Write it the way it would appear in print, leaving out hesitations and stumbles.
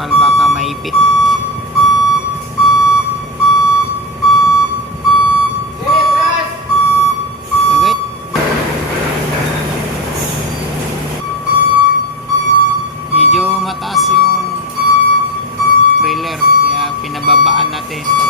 bakal, baka maipit. Okay. Medyo mataas yung trailer kaya pinababaan natin.